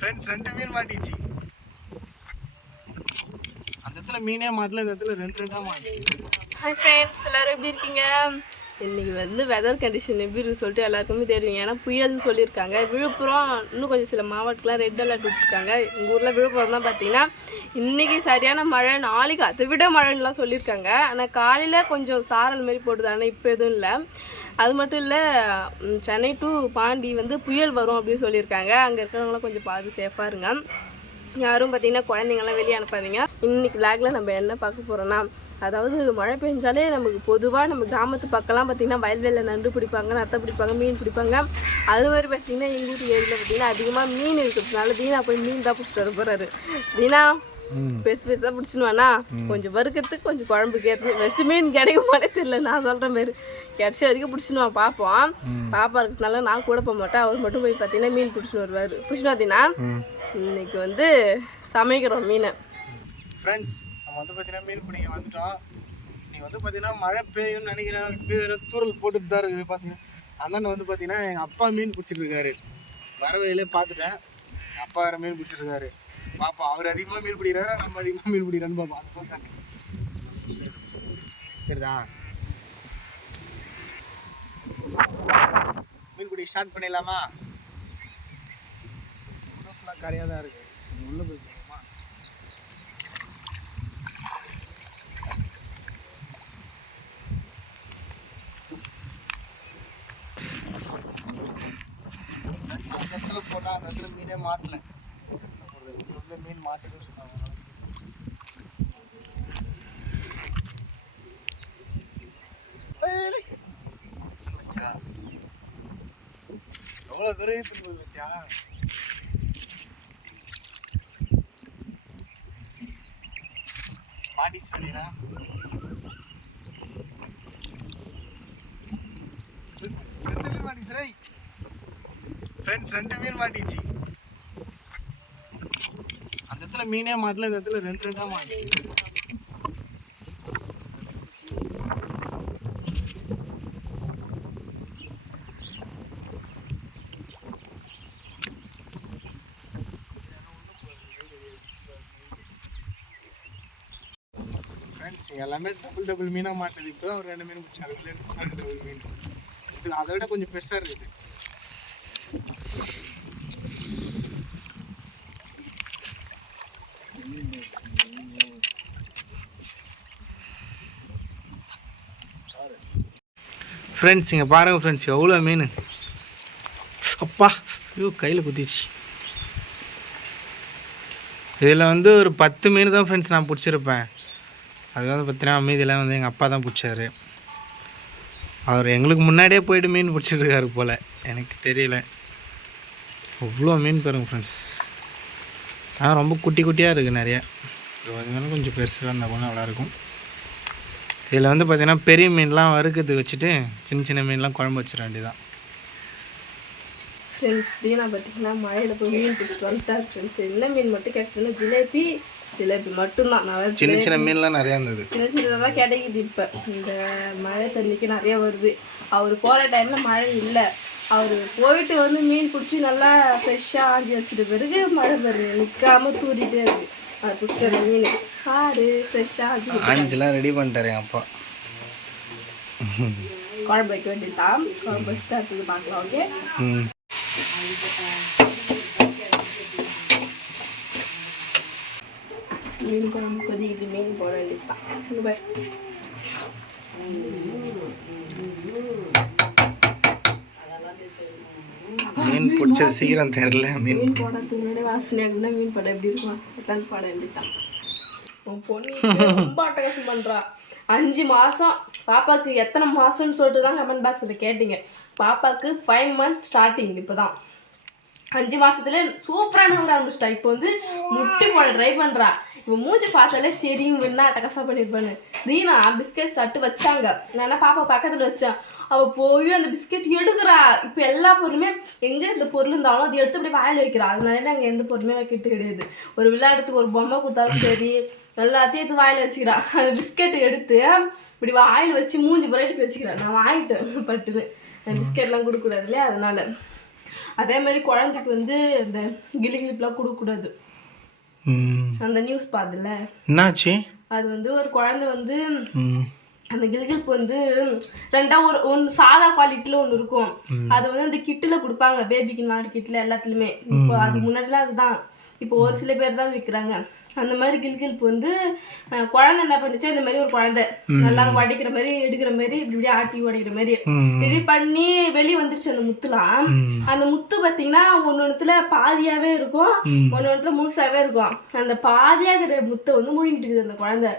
Friends ரெண்டு மீன் மாட்டிச்சு. அந்த இடத்துல மீனே மாட்டல இந்த இடத்துல ரெண்டு ரெண்டா மாட்டிச்சு. ஹாய் ஃப்ரெண்ட்ஸ் எல்லோரும் எப்படி இருக்கீங்க? இன்றைக்கி வந்து வெதர் கண்டிஷன் எப்படி இருக்கு சொல்லிட்டு எல்லாருக்குமே தெரியும் ஏன்னா புயல்னு சொல்லியிருக்காங்க. விழுப்புரம் இன்னும் கொஞ்சம் சில மாவட்டத்துலாம் ரெட் அலர்ட் விட்டுருக்காங்க. எங்கள் ஊரில் விழுப்புரம் தான் பார்த்தீங்கன்னா இன்றைக்கி சரியான மழை நாளைக்கு அதை விட மழைன்னுலாம் சொல்லியிருக்காங்க. ஆனால் காலையில் கொஞ்சம் சாரல் மாரி போட்டுது. ஆனால் இப்போ எதுவும் இல்லை. அது மட்டும் இல்லை சென்னை டு பாண்டி வந்து புயல் வரும் அப்படின்னு சொல்லியிருக்காங்க. அங்கே இருக்கிறவங்களாம் கொஞ்சம் பார்த்து சேஃபாக இருங்க. யாரும் பார்த்தீங்கன்னா குழந்தைங்கலாம் வெளியே அனுப்பாதீங்க. இன்னைக்கு விளாகில் நம்ம என்ன பார்க்க போகிறோன்னா அதாவது மழை பெஞ்சாலே நமக்கு பொதுவாக நம்ம கிராமத்து பக்கம்லாம் பார்த்திங்கன்னா வயல்வெளியில் நண்டு பிடிப்பாங்க நத்தை பிடிப்பாங்க மீன் பிடிப்பாங்க. அது மாதிரி பார்த்தீங்கன்னா எங்கள் வீட்டு ஏரியில் பார்த்தீங்கன்னா அதிகமாக மீன் இருக்கிறதுனால தீனா போய் மீன் தான் பிடிச்சிட்டு வர போகிறாரு தீனா? பெருசு பெருசாக பிடிச்சினுவானா கொஞ்சம் வறுக்கிறதுக்கு கொஞ்சம் குழம்புக்கு ஏற்று ஃபஸ்ட்டு மீன் கிடைக்குமானே தெரியல நான் சொல்கிற மாதிரி கிடைச்ச வரைக்கும் பிடிச்சினுவான் பார்ப்போம். பாப்பா இருக்கிறதுனால நான் கூட போக மாட்டேன். அவர் மட்டும் போய் பார்த்தீங்கன்னா மீன் பிடிச்சின்னு வருவார். பிடிச்சின்னு பார்த்தீங்கன்னா இன்னைக்கு வந்து சமைக்கிறோம் மீனை. ஃப்ரெண்ட்ஸ் நம்ம வந்து பார்த்தீங்கன்னா மீன் பிடிக்க வந்துட்டோம். இன்னைக்கு வந்து பார்த்தீங்கன்னா மழை பெய்யும்னு நினைக்கிறேன். இப்போ தூரல் போட்டுட்டு தான் இருக்குது பார்த்தீங்கன்னா அண்ணன் வந்து பார்த்தீங்கன்னா எங்கள் அப்பா மீன் பிடிச்சிட்டு இருக்காரு. வர வழியிலே பார்த்துட்டேன். அப்பா வேறு மீன் பிடிச்சிருக்காரு பாப்பா அவர் அதிகமாக மீன் பிடிக்கிறாரு நம்ம அதிகமாக மீன் பிடிக்கிறான்னு பாப்பா சரிதா. மீன் பிடிக்க ஸ்டார்ட் பண்ணிடலாமா? ஃபுல்லாக கரையாக தான் இருக்குது உள்ளே போகணுமா ஃப்ரெண்ட்ஸ் அந்த இடத்துல போட்டால் அந்த இடத்துல மீனே மாட்டல ரொம்ப மீன் மாட்டுன்னு சொன்னாங்க எவ்வளோ தூரம் போகுது பத்தியா மாட்டிச்சு நினைக்கிறேன் ரெண்டு மீன் மாட்டிச்சு ஃப்ரெண்ட்ஸ் ரெண்டு மீன் மாட்டிச்சு இடத்துல மீனே மாட்டல இந்த இடத்துல ரெண்டு ரெண்டா மாட்டிச்சு எல்லாமே டபுள் டபுள் மீனாக மாட்டுது. இப்போ ஒரு ரெண்டு மீன் பிடிச்சி அதுக்குள்ளே டபுள் மீன். இது அதை விட கொஞ்சம் பெருசாக இருக்குது. ஃப்ரெண்ட்ஸ் இங்கே பாருங்கள் ஃப்ரெண்ட்ஸ் எவ்வளோ மீன்? அப்பா ஐயோ கையில் குத்திச்சு இதில் வந்து ஒரு பத்து மீன் தான் ஃப்ரெண்ட்ஸ் நான் பிடிச்சிருப்பேன். அது வந்து பார்த்தீங்கன்னா மீதியெல்லாம் வந்து எங்கள் அப்பா தான் பிடிச்சாரு. அவர் எங்களுக்கு முன்னாடியே போயிட்டு மீன் பிடிச்சிருக்காரு போல். எனக்கு தெரியல. அவ்வளோ மீன் பாருங்க ஃப்ரெண்ட்ஸ் ஆனால் ரொம்ப குட்டி குட்டியாக இருக்குது நிறைய. கொஞ்சம் பெருசாக இருந்தால் கூட நல்லாயிருக்கும் இதில் வந்து பார்த்தீங்கன்னா பெரிய மீன்லாம் வறுக்கிறதுக்கு வச்சுட்டு சின்ன சின்ன மீன்லாம் குழம்பு வச்சிட வேண்டியதான் ஃப்ரெண்ட்ஸ் தீனா பார்த்தீங்கன்னா மழையில் போய் மீன் பிடிச்சிட்டு வந்துட்டார் ஃப்ரெண்ட்ஸ் என்ன மீன் மட்டும் கிடைச்சதுன்னா ஜிலேபி ஜிலேபி மட்டும்தான். நான் சின்ன சின்ன மீன்லாம் நிறையா இருந்தது. சின்ன சின்னதாக கிடைக்குது இப்போ. இந்த மழை தண்ணிக்கு நிறைய வருது. அவர் போகிற டைமில் மழை இல்லை. அவர் போயிட்டு வந்து மீன் பிடிச்சி நல்லா ஃப்ரெஷ்ஷாக ஆஞ்சி வச்சுட்ட பிறகு மழை பாருங்க நிற்காம தூரிட்டே இருக்கு. அது பிடிச்சிட்டு மீன். ஆடு ஃப்ரெஷ்ஷாக ஆஞ்சி ஆஞ்சிலாம் ரெடி பண்ணிட்டாரு என் அப்பா. குழம்பு வைக்க வேண்டியதுதான். குழம்பு வச்சுட்டு அடுத்தது பார்க்கலாம் ஓகே மீன் குழம்பு கொதிக்குது மீன் போட பாரு. மீன் பிடிச்சது சீக்கிரம் தெரில மீன். போடுறதுக்கு முன்னாடி வாசனையாக இருந்தால் மீன் படம் எப்படி இருக்கும்? உட்காந்து பாட வேண்டியதுதான். உன் பொண்ணு ரொம்ப அட்டகாசம் பண்றா. அஞ்சு மாசம். பாப்பாக்கு எத்தனை மாசம்னு சொல்லிட்டு தான் கமெண்ட் பாக்ஸில் கேட்டீங்க. பாப்பாக்கு ஃபைவ் மந்த் ஸ்டார்டிங் இப்போதான். அஞ்சு மாசத்துல சூப்பரா நகர ஆரம்பிச்சிட்டா இப்போ வந்து முட்டி போட ட்ரை பண்றா. இப்போ மூஞ்சி பார்த்தாலே தெரியும் என்ன அட்டகாசா பண்ணிருப்பான்னு தீனா பிஸ்கெட் தட்டு வச்சாங்க. நான் பாப்பா பக்கத்துல வச்சேன். அவ போய் அந்த பிஸ்கெட் எடுக்கிறா. இப்போ எல்லா பொருளுமே எங்க இந்த பொருள் இருந்தாலும் அது எடுத்து அப்படியே வாயில வைக்கிறா. அதனால நாங்கள் எந்த பொருளுமே வைக்கிறது கிடையாது. ஒரு விளையாடுறதுக்கு ஒரு பொம்மை கொடுத்தாலும் சரி எல்லாத்தையும் எடுத்து வாயில வச்சுக்கிறா. அந்த பிஸ்கெட் எடுத்து இப்படி வாயில வச்சு மூஞ்சி புரட்டி வச்சுக்கிறா. நான் வாங்கிட்டேன் பட்டுன்னு. பிஸ்கெட்லாம் கொடுக்கக்கூடாது இல்லையா? அதனால. அதே மாதிரி குழந்தைக்கு வந்து இந்த கிளி கிளிப்லாம் கொடுக்கக்கூடாது. அந்த நியூஸ் பார்த்துல. என்னாச்சு? அது வந்து ஒரு குழந்தை வந்து அந்த கில்கில்ப் வந்து ரெண்டா ஒரு ஒன்று சாதா குவாலிட்டியில் ஒன்று இருக்கும். அது வந்து அந்த கிட்டில் கொடுப்பாங்க பேபிக்கு மாதிரி கிட்டில் எல்லாத்துலேயுமே. இப்போ அதுக்கு முன்னாடிலாம் அதுதான். இப்போ ஒரு சில பேர் தான் விற்கிறாங்க அந்த மாதிரி கில்கில்ப் வந்து குழந்தை என்ன பண்ணுச்சு? இந்த மாதிரி ஒரு குழந்தை. நல்லா உடைக்கிற மாதிரி எடுக்கிற மாதிரி இப்படி இப்படி ஆட்டி உடைக்கிற மாதிரி. ரெடி பண்ணி வெளியே வந்துருச்சு அந்த முத்துலாம். அந்த முத்து பார்த்தீங்கன்னா ஒன்று ஒன்றுத்துல பாதியாவே இருக்கும் ஒன்று ஒன்றுத்துல முழுசாவே இருக்கும். அந்த பாதியாகிற முத்தை வந்து முழுங்கிட்டு இருக்குது அந்த குழந்தை.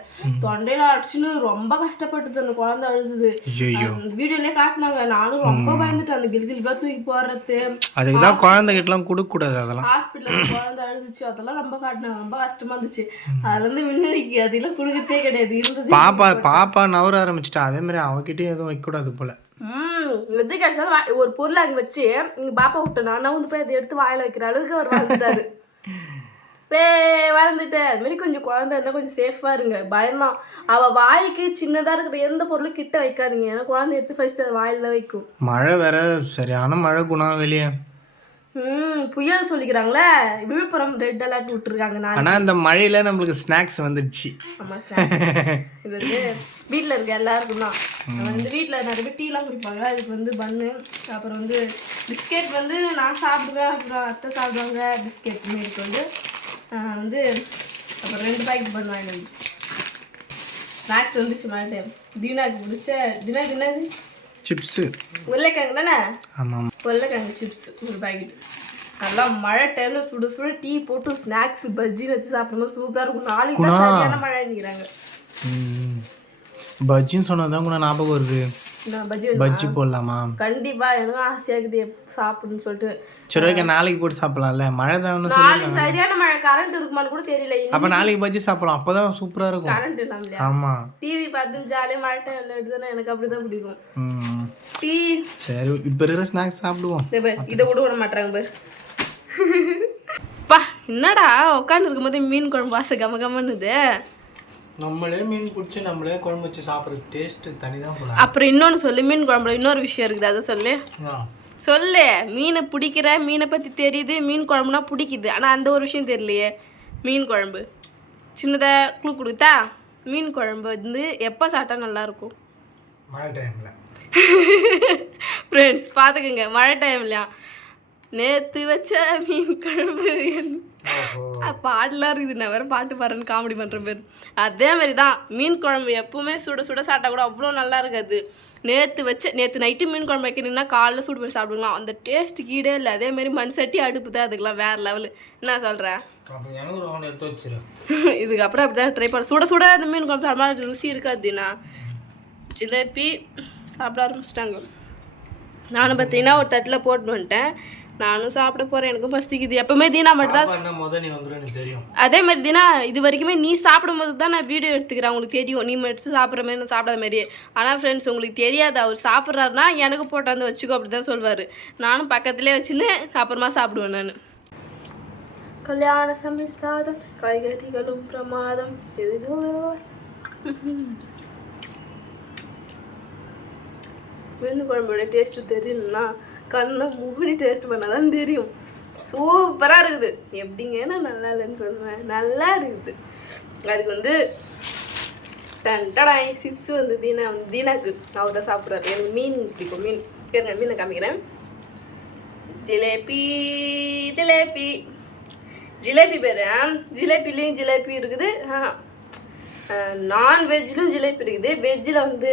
தொண்டையில அடிச்சுன்னு ரொம்ப கஷ்டப்பட்டது அந்த குழந்தை அழுதுது. ஐயோ வீடியோலயே காட்டினாங்க. நானும் ரொம்ப பயந்துட்டேன் அந்த கில்கிலிப்பா தூக்கி போடுறது. அதுக்கு தான் குழந்தைகிட்டலாம் கொடுக்கக்கூடாது அதெல்லாம். ஹாஸ்பிட்டல்ல குழந்தை அழுதுச்சு. அதெல்லாம் ரொம்ப காட்டினாங்க. ரொம்ப கஷ்டமா இருந்துச்சு அதுல இருந்து முன்னாடிக்கு அதெல்லாம் கொடுக்கறதே கிடையாது இருந்தது பாப்பா பாப்பா நவர ஆரம்பிச்சிட்டா. அதே மாதிரி அவகிட்டயும் எதுவும் வைக்கக்கூடாது போல. ம் எது கிடைச்சாலும் ஒரு பொருள் அங்கே வச்சு இங்கே பாப்பா விட்டனா நான் வந்து போய் அதை எடுத்து வாயில வைக்கிற அளவுக்கு அவர் வளர்ந்துட்டாரு பே வளர்ந்துட்டு அது மாதிரி கொஞ்சம் குழந்தை இருந்தால் கொஞ்சம் சேஃபாக இருங்க. பயம்தான். அவள் வாய்க்கு சின்னதாக இருக்கிற எந்த பொருளும் கிட்ட வைக்காதீங்க. ஏன்னா குழந்தை எடுத்து ஃபர்ஸ்ட் அது வாயில தான் வைக்கும். மழை வேற சரியான மழை குணம் வெளியே. புயல் சொல்லிக்கிறாங்களே. விழுப்புரம் ரெட் அலர்ட் விட்டுருக்காங்க நான் ஆனா இந்த மழையில நம்மளுக்கு ஸ்நாக்ஸ் வந்துடுச்சு. சார் இது வந்து வீட்டில் இருக்க எல்லாருக்கும் தான் வந்து வீட்டில் நிறைய பேர் டீலாம் குடிப்பாங்க. அதுக்கு வந்து பன்னு அப்புறம் வந்து பிஸ்கெட் வந்து நான் சாப்பிடுவேன். அப்புறம் அத்தை சாப்பிடுவாங்க. பிஸ்கெட் மாரிக்கு வந்து வந்து அப்புறம் ரெண்டு பாக்கெட் பன் வாங்கிட்டு வந்து. ஸ்நாக்ஸ் வந்துச்சு மழை டைம் தீனாக்கு பிடிச்ச தீனாக்கு? என்னது சிப்ஸு. உருளைக்கிழங்கு தானே? ஆமாம் உருளைக்கிழங்கு சிப்ஸ் ஒரு பாக்கெட் நல்லா மழை டைமில் சுட சுட டீ போட்டு ஸ்நாக்ஸ் பஜ்ஜின்னு வச்சு சாப்பிடும்போது சூப்பராக இருக்கும். நாளைக்கு தான் சரியான மழை நிற்கிறாங்க. பஜ்ஜின்னு சொன்னதான் கூட ஞாபகம் வருது. பஜ்ஜி போடலாமா? கண்டிப்பா எனக்கும் ஆசையா இருக்குது. சாப்பிடுன்னு சொல்லிட்டு. சரி ஓகே நாளைக்கு போட்டு சாப்பிடலாம்ல. மழை தான் நாளைக்கு சரியான மழை. கரண்ட் இருக்குமான்னு கூட தெரியல. அப்போ நாளைக்கு பஜ்ஜி சாப்பிடலாம். அப்பதான் சூப்பரா இருக்கும். கரண்ட் இல்லாம ஆமா. டிவி பார்த்து ஜாலியாக மழை டைம்ல எடுத்துனா எனக்கு அப்படிதான் பிடிக்கும். டீ சரி இப்போ இருக்கிற ஸ்நாக்ஸ் சாப்பிடுவோம். இதை கூட விட மாட்டாங்க பாரு. பா என்னடா உட்காந்து இருக்கும்போது மீன் குழம்பு வாச கம கமன்னுது. நம்மளே மீன் பிடிச்சி நம்மளே குழம்பு வச்சு சாப்பிட்ற டேஸ்ட் தனி தான் அப்புறம் இன்னொன்று சொல்லு மீன் குழம்புல இன்னொரு விஷயம் இருக்குது அதை சொல்லு. சொல்லு மீனை பிடிக்கிற மீனை பற்றி தெரியுது மீன் குழம்புனா பிடிக்குது. ஆனால் அந்த ஒரு விஷயம் தெரியலையே மீன் குழம்பு. சின்னதாக க்ளூ கொடுத்தா மீன் குழம்பு வந்து எப்போ சாப்பிட்டா நல்லாயிருக்கும்? மழை டைம்ல ஃப்ரெண்ட்ஸ் பார்த்துக்குங்க மழை டைம்லையா நேற்று வச்ச மீன் குழம்பு பாடலாம் இருக்குது நான் வேறு பாட்டு பாருன்னு காமெடி பண்ணுற பேர். அதே மாதிரி தான் மீன் குழம்பு எப்பவுமே சுட சுட சாப்பிட்டா கூட அவ்வளோ நல்லா இருக்காது. நேற்று வச்ச நேற்று நைட்டு மீன் குழம்பு வைக்கிறீங்கன்னா காலைல சூடு பண்ணி சாப்பிடுங்களாம். அந்த டேஸ்ட் கீடே இல்லை. அதே மாதிரி மண் சட்டி அடுப்பு தான் அதுக்கெல்லாம் வேறு லெவலு என்ன சொல்கிறேன் இதுக்கப்புறம் அப்படி தான் ட்ரை பண்ண சுட சுட அந்த மீன் குழம்பு சாப்பிட்டா ருசி இருக்காதுண்ணா ஜிலேபி சாப்பிட ஆரம்பிச்சிட்டாங்க. நானும் பார்த்தீங்கன்னா ஒரு தட்டில் போட்டு வந்துட்டேன். நானும் சாப்பிட போகிறேன் எனக்கும் பசிக்குது. எப்பவுமே தீனா மட்டும் தெரியும். அதே மாதிரி தினா இது வரைக்குமே நீ சாப்பிடும்போது தான் நான் வீடியோ எடுத்துக்கிறேன். உங்களுக்கு தெரியும். நீ எடுத்து சாப்பிட்ற மாதிரி நான் சாப்பிடாத மாதிரி ஆனால் ஃப்ரெண்ட்ஸ் உங்களுக்கு தெரியாது. அவர் சாப்பிட்றாருனா எனக்கு போட்டு வந்து வச்சுக்கோ அப்படி தான் சொல்வார். நானும் பக்கத்துலேயே வச்சுன்னு அப்புறமா சாப்பிடுவேன் நான். கல்யாண சமையல் சாதம் காய்கறிகளும் பிரமாதம். எதுக்கு? விருந்து குழம்போட டேஸ்ட்டு தெரியணும்னா கண்ணை மூடி டேஸ்ட் பண்ணால் தான் தெரியும். சூப்பராக இருக்குது. எப்படிங்க நான் நல்லா இல்லைன்னு சொல்லுவேன். நல்லா இருக்குது. அதுக்கு வந்து டன்டடாய் சிப்ஸ் வந்து தீனா வந்து தீனாக்கு. அவர் தான் சாப்பிட்றாரு. எனக்கு மீன் பிடிக்கும். மீன். பேருங்க மீனை காமிக்கிறேன். ஜிலேபி ஜிலேபி. ஜிலேபி பேர் ஜிலேபிலையும் ஜிலேபி இருக்குது. நான்வெஜ்லையும் ஜிலேபி இருக்குது. வெஜ்ஜில் வந்து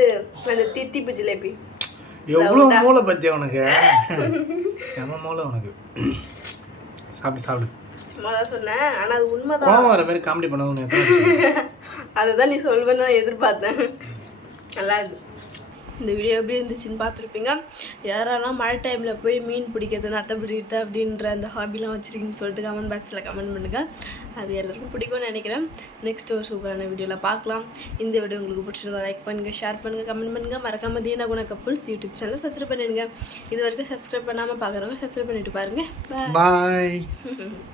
அந்த தித்திப்பு ஜிலேபி. எவ்வளோ மூளை பத்தி உனக்கு? செம மூளை உனக்கு. சாப்பிடு சாப்பிடு. சும்மா தான் சொன்னேன். ஆனால் அது உண்மைதான். கோவம் வர மாதிரி காமெடி பண்ண உனக்கு எத்தனை வருஷம்? அதுதான் நீ சொல்வேன்னு எதிர்பார்த்தேன். நல்லா இது இந்த வீடியோ எப்படி இருந்துச்சுன்னு பார்த்துருப்பீங்க. யாரெல்லாம் மழை டைமில் போய் மீன் பிடிக்கிறது நத்தை பிடிக்கிறது அப்படின்ற அந்த ஹாபிலாம் வச்சுருக்கீங்கன்னு சொல்லிட்டு கமெண்ட் பாக்ஸில் கமெண்ட் பண்ணுங்கள் அது எல்லாருக்கும் பிடிக்கும்னு நினைக்கிறேன். நெக்ஸ்ட் ஒரு சூப்பரான வீடியோவில் பார்க்கலாம். இந்த வீடியோ உங்களுக்கு பிடிச்சிருந்தா லைக் பண்ணுங்கள் ஷேர் பண்ணுங்கள் கமெண்ட் பண்ணுங்கள் மறக்காம தீனா குண கப்புள்ஸ் யூடியூப் சேனலை சப்ஸ்கிரைப் பண்ணிடுங்க. இது வரைக்கும் சப்ஸ்கிரைப் பண்ணாமல் பார்க்குறவங்க சப்ஸ்கிரைப் பண்ணிட்டு பாருங்கள் பாய்